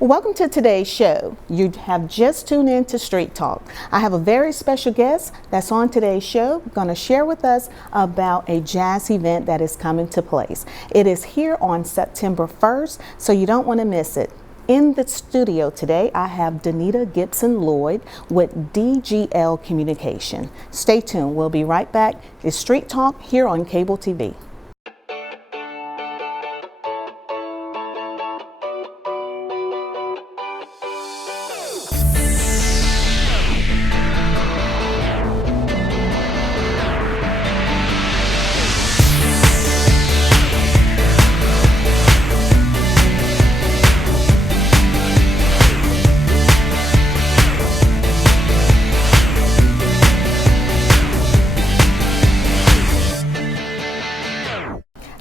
Welcome to today's show. You have just tuned in to Street Talk. I have a very special guest that's on today's show going to share with us about a jazz event that is coming to place. It is here on September 1st, so you don't want to miss it. In the studio today, I have Donita Gibson Lloyd with DGL Communication. Stay tuned. We'll be right back. It's Street Talk here on Cable TV.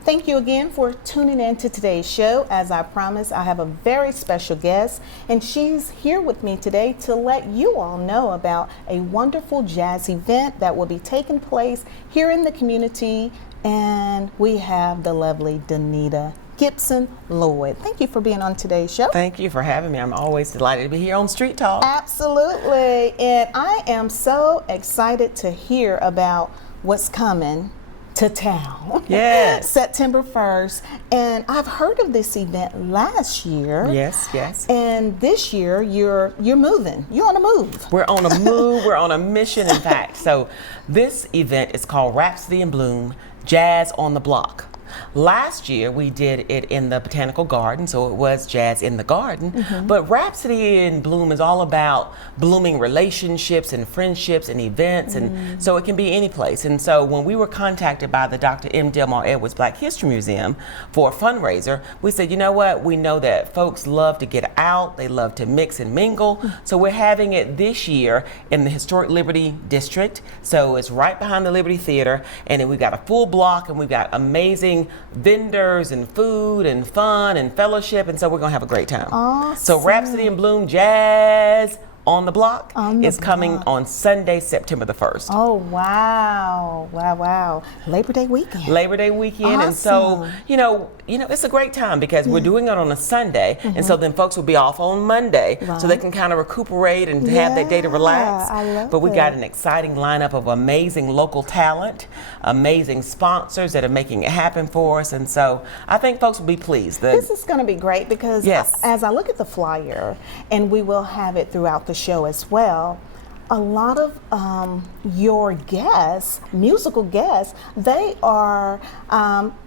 Thank you again for tuning in to today's show. As I promised, I have a very special guest, and she's here with me today to let you all know about a wonderful jazz event that will be taking place here in the community. And we have the lovely Donita Gibson Lloyd. Thank you for being on today's show. Thank you for having me. I'm always delighted to be here on Street Talk. Absolutely. And I am so excited to hear about what's coming to town. Yes. September 1st. And I've heard of this event last year. Yes, yes. And this year you're moving. You're on a move. We're on a move. We're on a mission, in fact. So this event is called Rhapsody in Bloom, Jazz on the Block. Last year we did it in the Botanical Garden, so it was Jazz in the Garden. Mm-hmm. But Rhapsody in Bloom is all about blooming relationships and friendships and events, and so it can be any place. And so when we were contacted by the Dr. M. Delmar Edwards Black History Museum for a fundraiser, we said, you know what, we know that folks love to get out, they love to mix and mingle, so we're having it this year in the Historic Liberty District. So it's right behind the Liberty Theater, and then we've got a full block, and we've got amazing vendors and food and fun and fellowship, and so we're gonna have a great time. Awesome. So Rhapsody in Bloom, Jazz on the Block is coming on Sunday, September the 1st. Oh, wow. Wow, wow. Labor Day weekend. Labor Day weekend. Awesome. And so, you know, it's a great time because we're doing it on a Sunday, and so then folks will be off on Monday, so they can kind of recuperate and have that day to relax. I love but we got it. an exciting lineup of amazing local talent, amazing sponsors that are making it happen for us, and so I think folks will be pleased. This is going to be great because as I look at the flyer, and we will have it throughout the show as well, a lot of your guests, musical guests, they are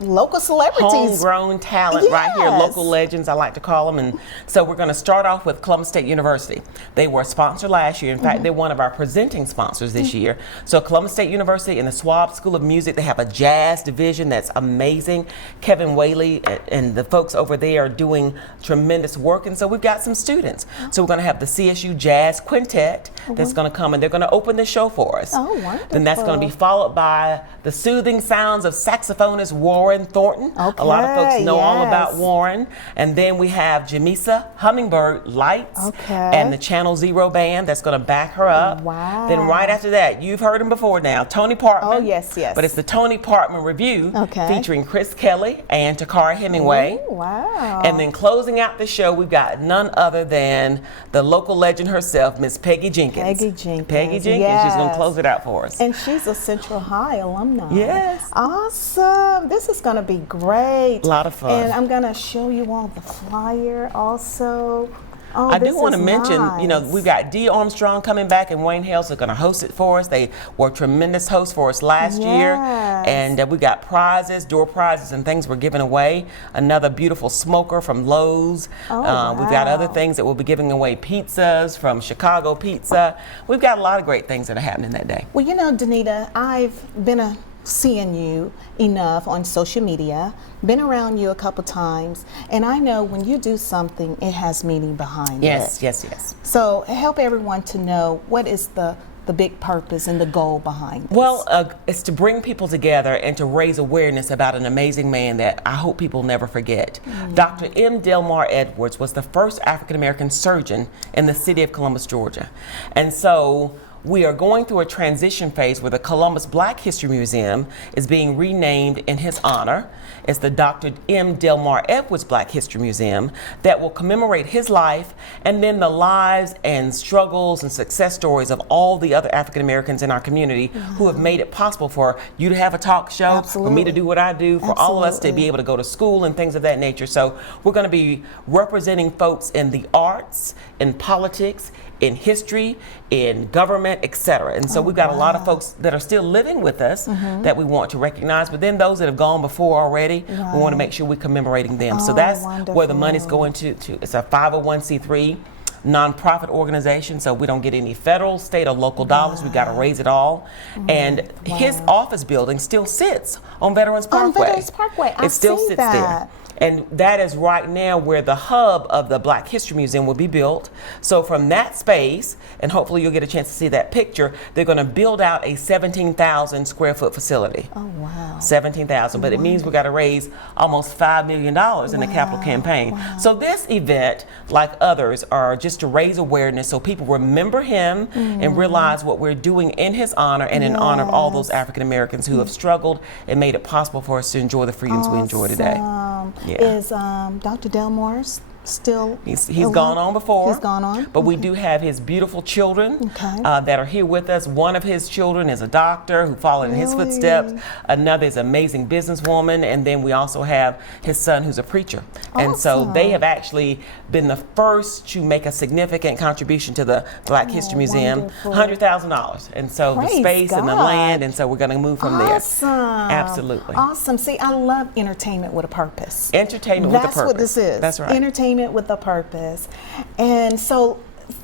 local celebrities. Homegrown talent right here, local legends I like to call them. And so we're going to start off with Columbus State University. They were a sponsor last year. In fact, they're one of our presenting sponsors this year. So Columbus State University and the Schwab School of Music, they have a jazz division that's amazing. Kevin Whaley and the folks over there are doing tremendous work. And so we've got some students. So we're going to have the CSU Jazz Quintet that's going to come, and they're going to open the show for us. Oh, wonderful. Then that's going to be followed by the soothing sounds of saxophonist Warren Thornton. Okay, a lot of folks know all about Warren. And then we have Jamisa Hummingbird Lights and the Channel Zero Band that's going to back her up. Wow. Then right after that, you've heard him before now, Tony Partman. Oh, yes, yes. But it's the Tony Partman Review featuring Chris Kelly and Takara Hemingway. Ooh, wow. And then closing out the show, we've got none other than the local legend herself, Miss Peggy Jenkins. Peggy Jenkins, she's going to close it out for us. And she's a Central High alumni. Yes. Awesome. This is going to be great. A lot of fun. And I'm going to show you all the flyer also. Oh, I do want to mention, nice. We've got Dee Armstrong coming back, and Wayne Hales are going to host it for us. They were tremendous hosts for us last year. And we got prizes, door prizes, and things we're giving away. Another beautiful smoker from Lowe's. Wow. We've got other things that we'll be giving away, pizzas from Chicago Pizza. We've got a lot of great things that are happening that day. Well, Donita, I've been seeing you enough on social media, been around you a couple times, and I know when you do something, it has meaning behind it. Yes. So help everyone to know what is the big purpose and the goal behind this. Well, it's to bring people together and to raise awareness about an amazing man that I hope people never forget. Dr. M. Delmar Edwards was the first African-American surgeon in the city of Columbus, Georgia. And so we are going through a transition phase where the Columbus Black History Museum is being renamed in his honor. It's the Dr. M. Delmar Edwards Black History Museum that will commemorate his life and then the lives and struggles and success stories of all the other African Americans in our community who have made it possible for you to have a talk show, for me to do what I do, for all of us to be able to go to school and things of that nature. So we're going to be representing folks in the arts, in politics, in history, in government, etc. And so we've got a lot of folks that are still living with us that we want to recognize, but then those that have gone before already, we want to make sure we're commemorating them. So that's where the money's going to. It's a 501c3 nonprofit organization, so we don't get any federal, state, or local dollars. We've got to raise it all. And his office building still sits on Veterans Parkway. On Veterans Parkway, it still sits there. And that is right now where the hub of the Black History Museum will be built. So from that space, and hopefully you'll get a chance to see that picture, they're going to build out a 17,000 square foot facility. Oh, wow. 17,000, but it means we got to raise almost $5 million in the capital campaign. So this event, like others, are just to raise awareness so people remember him and realize what we're doing in his honor and in honor of all those African Americans who have struggled and made it possible for us to enjoy the freedoms we enjoy today. Is Dr. Delmar's still? He's gone on before. He's gone on. But we do have his beautiful children that are here with us. One of his children is a doctor who followed in his footsteps. Another is an amazing businesswoman. And then we also have his son who's a preacher. And so they have actually been the first to make a significant contribution to the Black History Museum, $100,000. And so the space and the land, and so we're going to move from there. Absolutely. Awesome. See, I love entertainment with a purpose. Entertainment with a purpose. That's what this is. That's right. Entertainment with a purpose. And so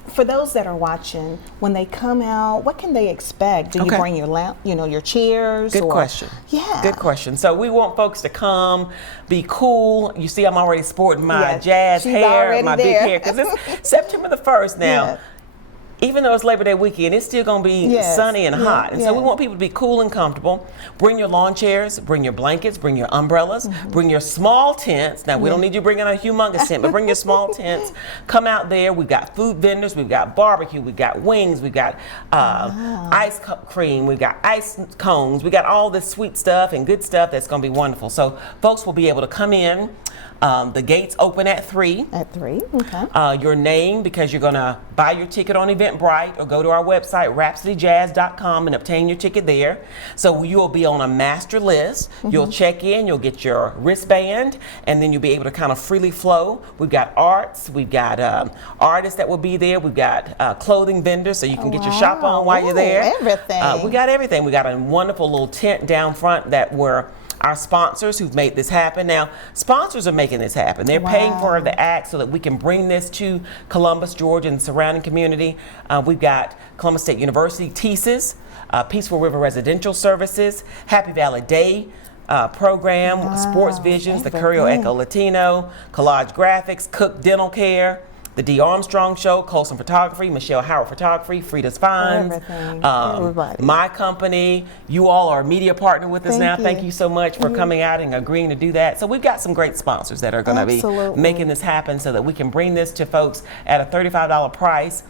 for those that are watching, when they come out, what can they expect? Do you bring your lamp, your chairs? Good question. Yeah. Good question. So we want folks to come, be cool. You see, I'm already sporting my jazz hair, my big hair, because it's September the 1st now. Even though it's Labor Day weekend, it's still going to be sunny and hot. And so we want people to be cool and comfortable. Bring your lawn chairs, bring your blankets, bring your umbrellas, bring your small tents. Now, we don't need you bringing a humongous tent, but bring your small tents. Come out there. We've got food vendors. We've got barbecue. We've got wings. We've got ice cream. We've got ice cones. We got all this sweet stuff and good stuff that's going to be wonderful. So folks will be able to come in. The gates open at 3. At 3, okay. Your name, because you're going to buy your ticket on Eventbrite or go to our website, rhapsodyjazz.com, and obtain your ticket there. So you'll be on a master list. You'll check in, you'll get your wristband, and then you'll be able to kind of freely flow. We've got arts, we've got artists that will be there. We've got clothing vendors, so you can get your shop on while you're there. Everything. We got everything. We got a wonderful little tent down front that we're our sponsors who've made this happen. Now, sponsors are making this happen. They're paying for the act so that we can bring this to Columbus, Georgia, and surrounding community. We've got Columbus State University, TESIS, Peaceful River Residential Services, Happy Valley Day program, Sports Visions, the Curio Echo Latino, Collage Graphics, Cook Dental Care, the D. Armstrong Show, Colson Photography, Michelle Howard Photography, Frida's Finds, my company. You all are a media partner with us now. Thank you so much for coming out and agreeing to do that. So we've got some great sponsors that are going to be making this happen so that we can bring this to folks at a $35 price,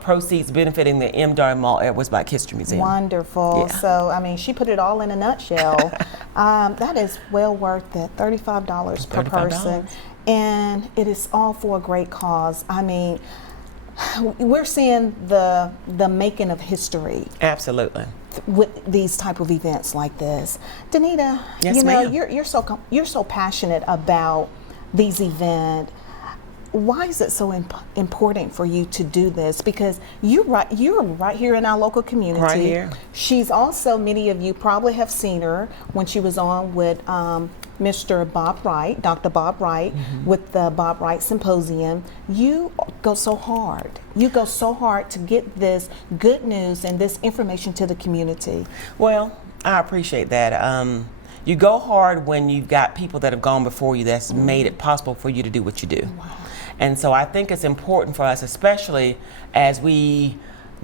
proceeds benefiting the M. Delmar Edwards Black History Museum. Wonderful. Yeah. So, I mean, she put it all in a nutshell. That is well worth it, $35 per person. And it is all for a great cause. I mean, we're seeing the making of history. Absolutely. With these type of events like this, Danita, you're so passionate about these events. Why is it so important for you to do this? Because you're right here in our local community. Right here. She's also, many of you probably have seen her when she was on with Mr. Bob Wright, Dr. Bob Wright, with the Bob Wright Symposium. You go so hard. You go so hard to get this good news and this information to the community. Well, I appreciate that. You go hard when you've got people that have gone before you that's made it possible for you to do what you do. Wow. And so I think it's important for us, especially as we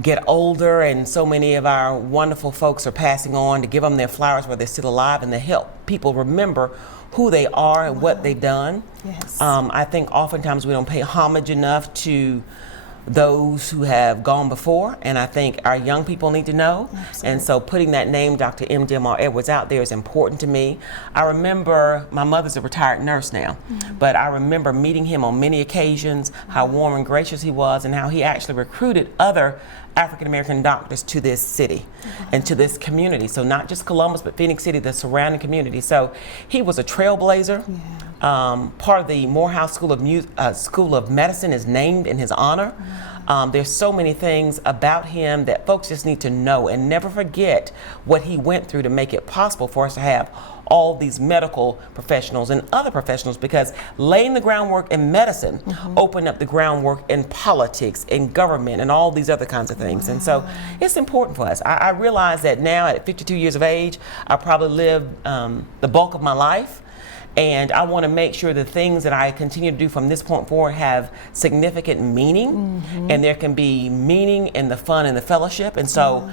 get older and so many of our wonderful folks are passing on, to give them their flowers while they're still alive and to help people remember who they are and what they've done. Yes. I think oftentimes we don't pay homage enough to those who have gone before, and I think our young people need to know. Absolutely. And so putting that name, Dr. M. Delmar Edwards, out there is important to me. I remember, my mother's a retired nurse now, but I remember meeting him on many occasions, how warm and gracious he was, and how he actually recruited other African American doctors to this city and to this community. So not just Columbus, but Phoenix City, the surrounding community. So he was a trailblazer. Part of the Morehouse School of Medicine is named in his honor. There's so many things about him that folks just need to know and never forget what he went through to make it possible for us to have all these medical professionals and other professionals, because laying the groundwork in medicine opened up the groundwork in politics, in government, and all these other kinds of things. And so it's important for us. I realize that now at 52 years of age, I probably lived the bulk of my life. And I want to make sure the things that I continue to do from this point forward have significant meaning, and there can be meaning in the fun and the fellowship. And so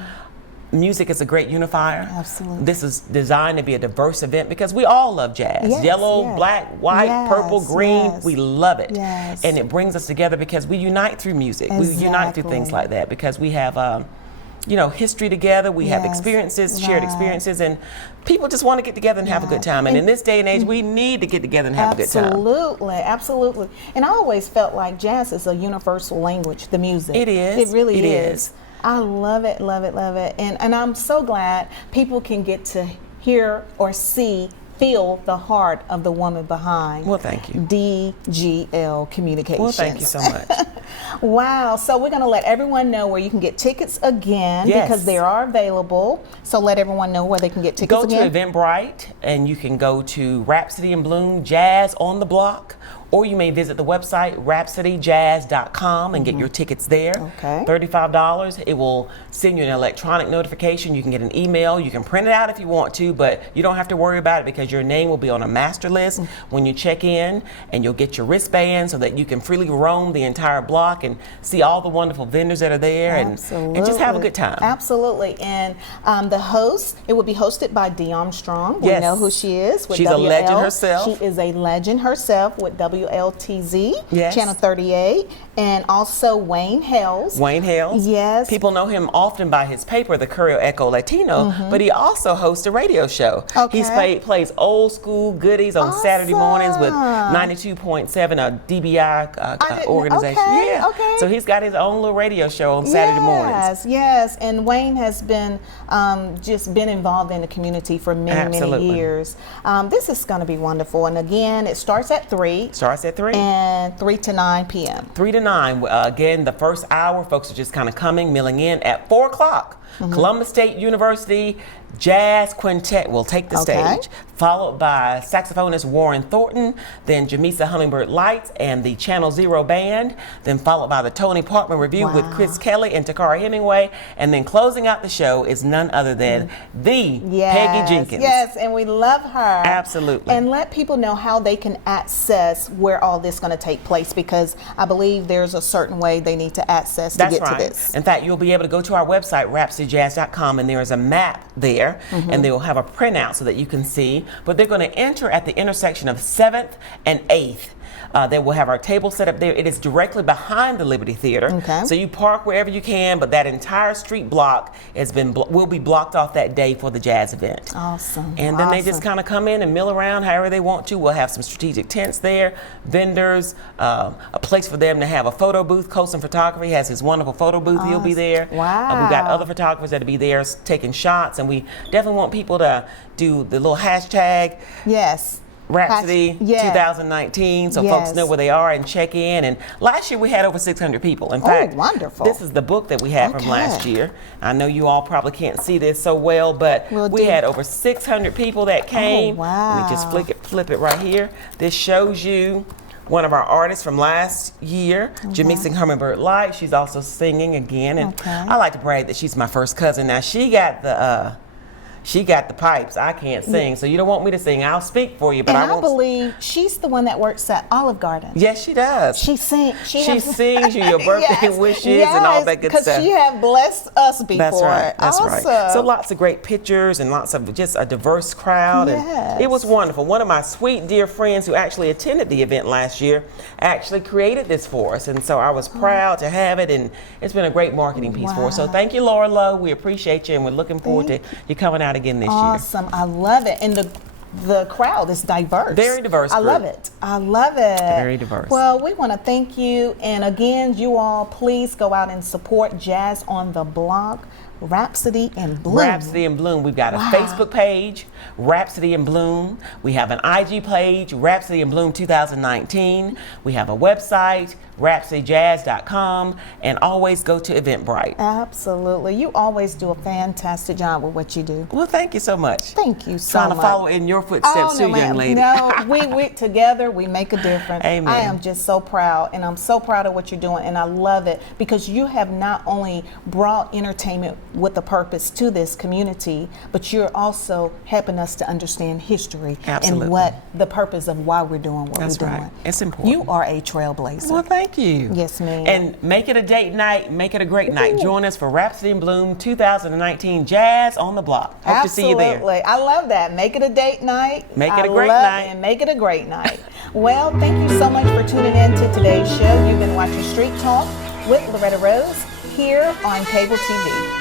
music is a great unifier. Absolutely. This is designed to be a diverse event because we all love jazz. Yes, Yellow, yes. black, white, Yes, purple, green, yes. we love it. Yes. And it brings us together because we unite through music. We unite through things Exactly. like that because we have history together, we have Yes, experiences, shared right. experiences, and people just want to get together and have a good time. And in this day and age, we need to get together and have a good time. Absolutely, absolutely. And I always felt like jazz is a universal language, the music. It is. It really It is. is. I love it, love it, love it. And I'm so glad people can get to hear or feel the heart of the woman behind. Well, thank you. DGL Communications. Well, thank you so much. Wow. So we're going to let everyone know where you can get tickets again, Yes. because they are available. So let everyone know where they can get tickets Go again. to Eventbrite, and you can go to Rhapsody in Bloom Jazz on the Block, or you may visit the website rhapsodyjazz.com and get your tickets there. Okay. $35. It will send you an electronic notification. You can get an email. You can print it out if you want to, but you don't have to worry about it because your name will be on a master list when you check in, and you'll get your wristband so that you can freely roam the entire block and see all the wonderful vendors that are there and just have a good time. Absolutely. And the host, it will be hosted by Dee Armstrong. We Yes. know who she is. With She's a legend WL. herself. She is a legend herself with WLTZ, Yes. Channel 38, and also Wayne Hales. Wayne Hales. Yes. People know him often by his paper, The Courier Echo Latino, but he also hosts a radio show. Okay. He plays old school goodies on Saturday mornings with Awesome. 92.7, a DBI didn't- organization. okay, Yeah. okay. So he's got his own little radio show on Saturday mornings. Yes, yes. And Wayne has been just been involved in the community for many, Absolutely. many years. This is going to be wonderful. And again, it starts at 3. Starts at 3. And 3 to 9 p.m. 3 to 9. Again, the first hour, folks are just kind of milling in. At 4 o'clock, Columbus State University Jazz Quintet will take the Okay. stage, followed by saxophonist Warren Thornton, then Jamisa Hummingbird Lights and the Channel Zero Band, then followed by the Tony Parkman Review with Wow. Chris Kelly and Takara Hemingway, and then closing out the show is none other than the Peggy Jenkins. Yes, and we love her. Absolutely. And let people know how they can access where all this is going to take place, because I believe there's a certain way they need to access to That's get right. to this. In fact, you'll be able to go to our website, rhapsodyjazz.com, and there is a map there, and they will have a printout so that you can see. But they're going to enter at the intersection of 7th and 8th. They will have our table set up there. It is directly behind the Liberty Theater. Okay. So you park wherever you can, but that entire street block will be blocked off that day for the jazz event. Awesome. And then they just Awesome. kind of come in and mill around however they want to. We'll have some strategic tents there, vendors, a place for them to have a photo booth. Coastal Photography has his wonderful photo booth. He'll be there. Wow. We've got other photographers that'll be there taking shots, and we definitely want people to do the little hashtag Yes. Rhapsody Yes. 2019, so folks Yes. know where they are and check in. And last year we had over 600 people. In Oh, fact, wonderful. this is the book that we had from Okay. last year. I know you all probably can't see this so well, but We'll we do- had over 600 people that came. wow. Let me just flip it right here. This shows you one of our artists from last year, Jamisa Hummingbird Light. She's also singing again, and Okay. I like to brag that she's my first cousin. Now she got the she got the pipes. I can't sing, so you don't want me to sing. I'll speak for you, but And I won't. believe she's the one that works at Olive Garden. Yes, she does. She sings. She sings you your birthday wishes and all that good stuff. Because she had blessed us before. That's right. That's awesome. right. So lots of great pictures and lots of just a diverse crowd. Yes. And it was wonderful. One of my sweet dear friends who actually attended the event last year actually created this for us. And so I was proud to have it. And it's been a great marketing piece for us. So thank you, Laura Lowe. We appreciate you. And we're looking forward to you coming out again this year. Awesome. I love it. And the crowd is diverse. Very diverse I group. love it. I love it. Very diverse. Well, we want to thank you. And again, you all, please go out and support Jazz on the Block, Rhapsody in Bloom. Rhapsody in Bloom. We've got a Facebook page, Rhapsody in Bloom. We have an IG page, Rhapsody in Bloom 2019. We have a website, rhapsodyjazz.com, and always go to Eventbrite. Absolutely. You always do a fantastic job with what you do. Well, thank you so much. Thank you so Trying much. to follow in your footsteps too, young lady. No, we together, we make a difference. Amen. I am just so proud, and I'm so proud of what you're doing, and I love it because you have not only brought entertainment with a purpose to this community, but you're also helping us to understand history Absolutely. and what the purpose of why we're doing what That's we're right. doing. It's important. You are a trailblazer. Well, thank you. Yes, ma'am. And make it a date night, make it a great night. Join us for Rhapsody in Bloom 2019 Jazz on the Block. Hope Absolutely. to see you there. I love that. Make it a date night. Make it a I great love night. it, and make it a great night. Well, thank you so much for tuning in to today's show. You've been watching Street Talk with Loretta Rose here on Cable TV.